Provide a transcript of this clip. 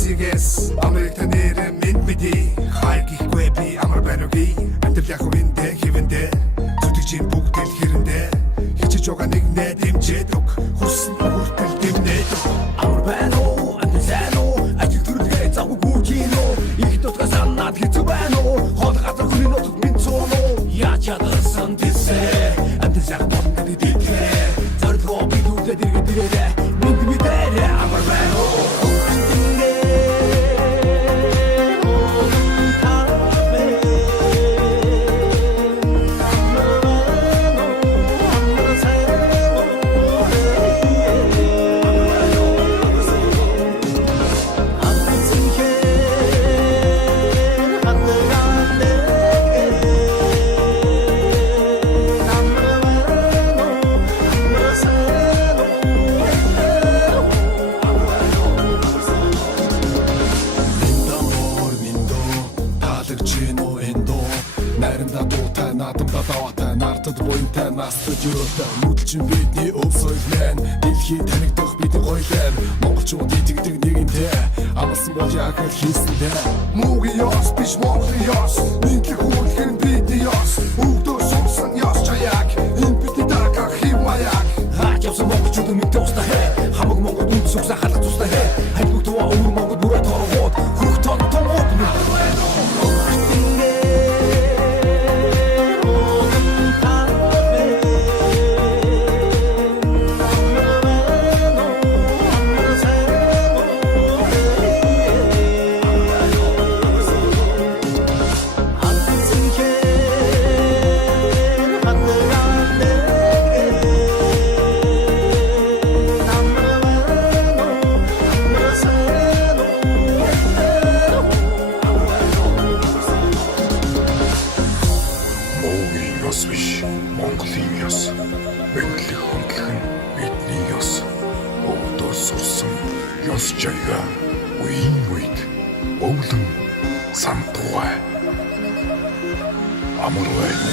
Yes, Amerikta нэрэ минь биди хайгихгүй би амар байна уу амтэр яг үндэ хивэндэ зүтгэж бүгд л хэрэндэ хичээж байгаа нэг нэ дэмжээд өг хүссэн хүртэл дэмнээд амар байна уу амтэр сайн уу ажил төрөлгээ завгүй гүчинөө их дотгоо санаад хэцүү байна уу хол газар хүний нотод минь цооноо яаж ядсан тэсэ амтэр яг бодгод дийхэ зорилгоо бид үлдээд иргэдэрээ минь бидэрэ амар байна уу Найрамдаа дуутай наадамдаа даваатай нартад буянтай настад юутай нүдчин бидний өв соёлын дэлхий танигдах бидний гоёлын монголчууд итгэдэг нэгэнтэй амлсан бол яг л хийсэндээ муугийн ёс биш монголын ёс нийтлэг хуулгын бидний ёс өгдөө сумсан ёс чаяг энэ бидний дараах хэв маяг хаач явсан монголчууд мэдээ устаа хэ хамаг монгол үнд сүгсэ халах тустай хэ хайгуул туу өвөр монгол бүрээ торгоод хөх тон томод ёс биш монголын ёс мэдлэг хөндлөн бидний ёс өвдөө сурсан ёс жаяга үеийн үед өвлөн сантугай амар байна